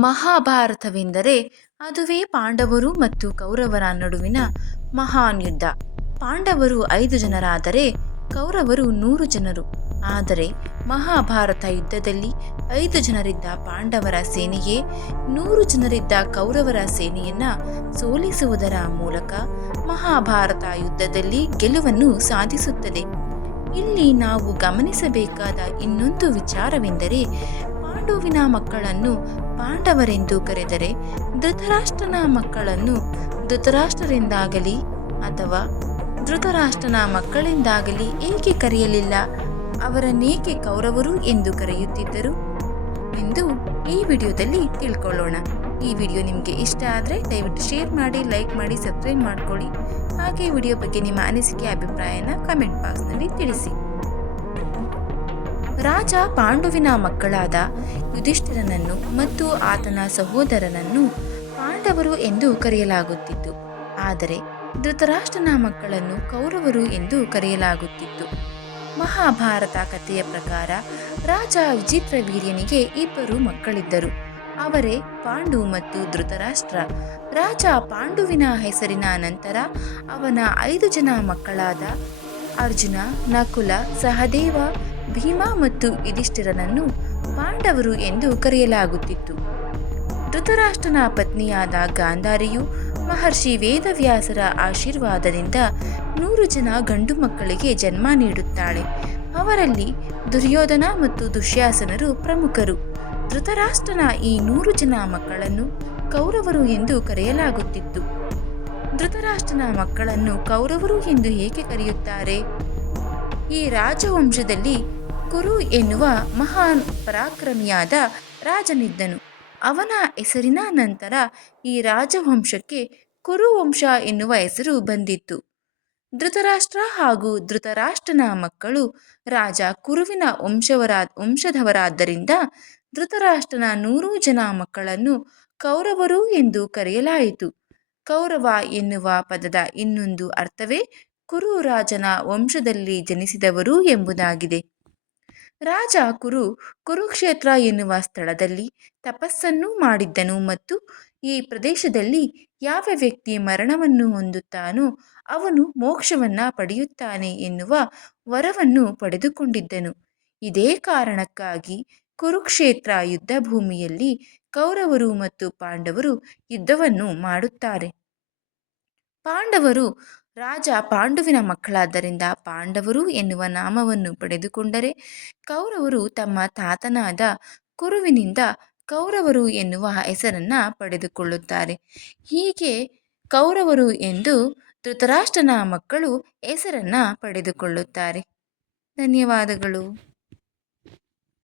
ಮಹಾಭಾರತವೆಂದರೆ ಅದುವೇ ಪಾಂಡವರು ಮತ್ತು ಕೌರವರ ನಡುವಿನ ಮಹಾನ್ ಯುದ್ಧ. ಪಾಂಡವರು ಐದು ಜನರಾದರೆ ಕೌರವರು ನೂರು ಜನರು. ಆದರೆ ಮಹಾಭಾರತ ಯುದ್ಧದಲ್ಲಿ ಐದು ಜನರಿದ್ದ ಪಾಂಡವರ ಸೇನೆಯೇ ನೂರು ಜನರಿದ್ದ ಕೌರವರ ಸೇನೆಯನ್ನ ಸೋಲಿಸುವುದರ ಮೂಲಕ ಮಹಾಭಾರತ ಯುದ್ಧದಲ್ಲಿ ಗೆಲುವನ್ನು ಸಾಧಿಸುತ್ತದೆ. ಇಲ್ಲಿ ನಾವು ಗಮನಿಸಬೇಕಾದ ಇನ್ನೊಂದು ವಿಚಾರವೆಂದರೆ ಪಾಂಡುವಿನ ಮಕ್ಕಳನ್ನು ಪಾಂಡವರೆಂದು ಕರೆದರೆ ಧೃತರಾಷ್ಟ್ರನ ಮಕ್ಕಳನ್ನು ಧೃತರಾಷ್ಟ್ರರಿಂದಾಗಲಿ ಅಥವಾ ಧೃತರಾಷ್ಟ್ರನ ಮಕ್ಕಳಿಂದಾಗಲಿ ಏಕೆ ಕರೆಯಲಿಲ್ಲ? ಅವರನ್ನೇಕೆ ಕೌರವರು ಎಂದು ಕರೆಯುತ್ತಿದ್ದರು? ಎಂದು ಈ ವಿಡಿಯೋದಲ್ಲಿ ತಿಳ್ಕೊಳ್ಳೋಣ. ಈ ವಿಡಿಯೋ ನಿಮಗೆ ಇಷ್ಟ ಆದರೆ ದಯವಿಟ್ಟು ಶೇರ್ ಮಾಡಿ, ಲೈಕ್ ಮಾಡಿ, ಸಬ್ಸ್ಕ್ರೈಬ್ ಮಾಡ್ಕೊಳ್ಳಿ. ಹಾಗೆ ವಿಡಿಯೋ ಬಗ್ಗೆ ನಿಮ್ಮ ಅನಿಸಿಕೆ, ಅಭಿಪ್ರಾಯನ ಕಮೆಂಟ್ ಬಾಕ್ಸ್ನಲ್ಲಿ ತಿಳಿಸಿ. ರಾಜ ಪಾಂಡುವಿನ ಮಕ್ಕಳಾದ ಯುಧಿಷ್ಠಿರನನ್ನು ಮತ್ತು ಆತನ ಸಹೋದರನನ್ನು ಪಾಂಡವರು ಎಂದು ಕರೆಯಲಾಗುತ್ತಿತ್ತು. ಆದರೆ ಧೃತರಾಷ್ಟ್ರನ ಮಕ್ಕಳನ್ನು ಕೌರವರು ಎಂದು ಕರೆಯಲಾಗುತ್ತಿತ್ತು. ಮಹಾಭಾರತ ಕಥೆಯ ಪ್ರಕಾರ ರಾಜ ವಿಚಿತ್ರವೀರ್ಯನಿಗೆ ಇಬ್ಬರು ಮಕ್ಕಳಿದ್ದರು. ಅವರೇ ಪಾಂಡು ಮತ್ತು ಧೃತರಾಷ್ಟ್ರ. ರಾಜ ಪಾಂಡುವಿನ ಹೆಸರಿನ ನಂತರ ಅವನ ಐದು ಜನ ಮಕ್ಕಳಾದ ಅರ್ಜುನ, ನಕುಲ, ಸಹದೇವ ಭೀಮ ಮತ್ತು ಯುಧಿಷ್ಠಿರನನ್ನು ಪಾಂಡವರು ಎಂದು ಕರೆಯಲಾಗುತ್ತಿತ್ತು. ಧೃತರಾಷ್ಟ್ರನ ಪತ್ನಿಯಾದ ಗಾಂಧಾರಿಯು ಮಹರ್ಷಿ ವೇದವ್ಯಾಸರ ಆಶೀರ್ವಾದದಿಂದ ನೂರು ಜನ ಗಂಡು ಮಕ್ಕಳಿಗೆ ಜನ್ಮ ನೀಡುತ್ತಾಳೆ. ಅವರಲ್ಲಿ ದುರ್ಯೋಧನ ಮತ್ತು ದುಶ್ಯಾಸನರು ಪ್ರಮುಖರು. ಧೃತರಾಷ್ಟ್ರನ ಈ ನೂರು ಜನ ಮಕ್ಕಳನ್ನು ಕೌರವರು ಎಂದು ಕರೆಯಲಾಗುತ್ತಿತ್ತು. ಧೃತರಾಷ್ಟ್ರನ ಮಕ್ಕಳನ್ನು ಕೌರವರು ಎಂದು ಏಕೆ ಕರೆಯುತ್ತಾರೆ? ಈ ರಾಜವಂಶದಲ್ಲಿ ಕುರು ಎನ್ನುವ ಮಹಾನ್ ಪರಾಕ್ರಮಿಯಾದ ರಾಜನಿದ್ದನು. ಅವನ ಹೆಸರಿನ ನಂತರ ಈ ರಾಜವಂಶಕ್ಕೆ ಕುರುವಂಶ ಎನ್ನುವ ಹೆಸರು ಬಂದಿತ್ತು. ಧೃತರಾಷ್ಟ್ರ ಹಾಗೂ ಧೃತರಾಷ್ಟ್ರನ ಮಕ್ಕಳು ರಾಜ ಕುರುವಿನ ವಂಶವರಾದ ವಂಶದವರಾದ್ದರಿಂದ ಧೃತರಾಷ್ಟ್ರನ ನೂರು ಜನ ಮಕ್ಕಳನ್ನು ಕೌರವರು ಎಂದು ಕರೆಯಲಾಯಿತು. ಕೌರವ ಎನ್ನುವ ಪದದ ಇನ್ನೊಂದು ಅರ್ಥವೇ ಕುರು ರಾಜನ ವಂಶದಲ್ಲಿ ಜನಿಸಿದವರು ಎಂಬುದಾಗಿದೆ. ರಾಜ ಕುರು ಕುರುಕ್ಷೇತ್ರ ಎನ್ನುವ ಸ್ಥಳದಲ್ಲಿ ತಪಸ್ಸನ್ನು ಮಾಡಿದ್ದನು ಮತ್ತು ಈ ಪ್ರದೇಶದಲ್ಲಿ ಯಾವ ವ್ಯಕ್ತಿ ಮರಣವನ್ನು ಹೊಂದುತ್ತಾನೋ ಅವನು ಮೋಕ್ಷವನ್ನ ಪಡೆಯುತ್ತಾನೆ ಎನ್ನುವ ವರವನ್ನು ಪಡೆದುಕೊಂಡಿದ್ದನು. ಇದೇ ಕಾರಣಕ್ಕಾಗಿ ಕುರುಕ್ಷೇತ್ರ ಯುದ್ಧ ಭೂಮಿಯಲ್ಲಿ ಕೌರವರು ಮತ್ತು ಪಾಂಡವರು ಯುದ್ಧವನ್ನು ಮಾಡುತ್ತಾರೆ. ಪಾಂಡವರು ರಾಜ ಪಾಂಡುವಿನ ಮಕ್ಕಳಾದ್ದರಿಂದ ಪಾಂಡವರು ಎನ್ನುವ ನಾಮವನ್ನು ಪಡೆದುಕೊಂಡರೆ ಕೌರವರು ತಮ್ಮ ತಾತನಾದ ಕುರುವಿನಿಂದ ಕೌರವರು ಎನ್ನುವ ಹೆಸರನ್ನ ಪಡೆದುಕೊಳ್ಳುತ್ತಾರೆ. ಹೀಗೆ ಕೌರವರು ಎಂದು ಧೃತರಾಷ್ಟ್ರನ ಮಕ್ಕಳು ಹೆಸರನ್ನು ಪಡೆದುಕೊಳ್ಳುತ್ತಾರೆ. ಧನ್ಯವಾದಗಳು.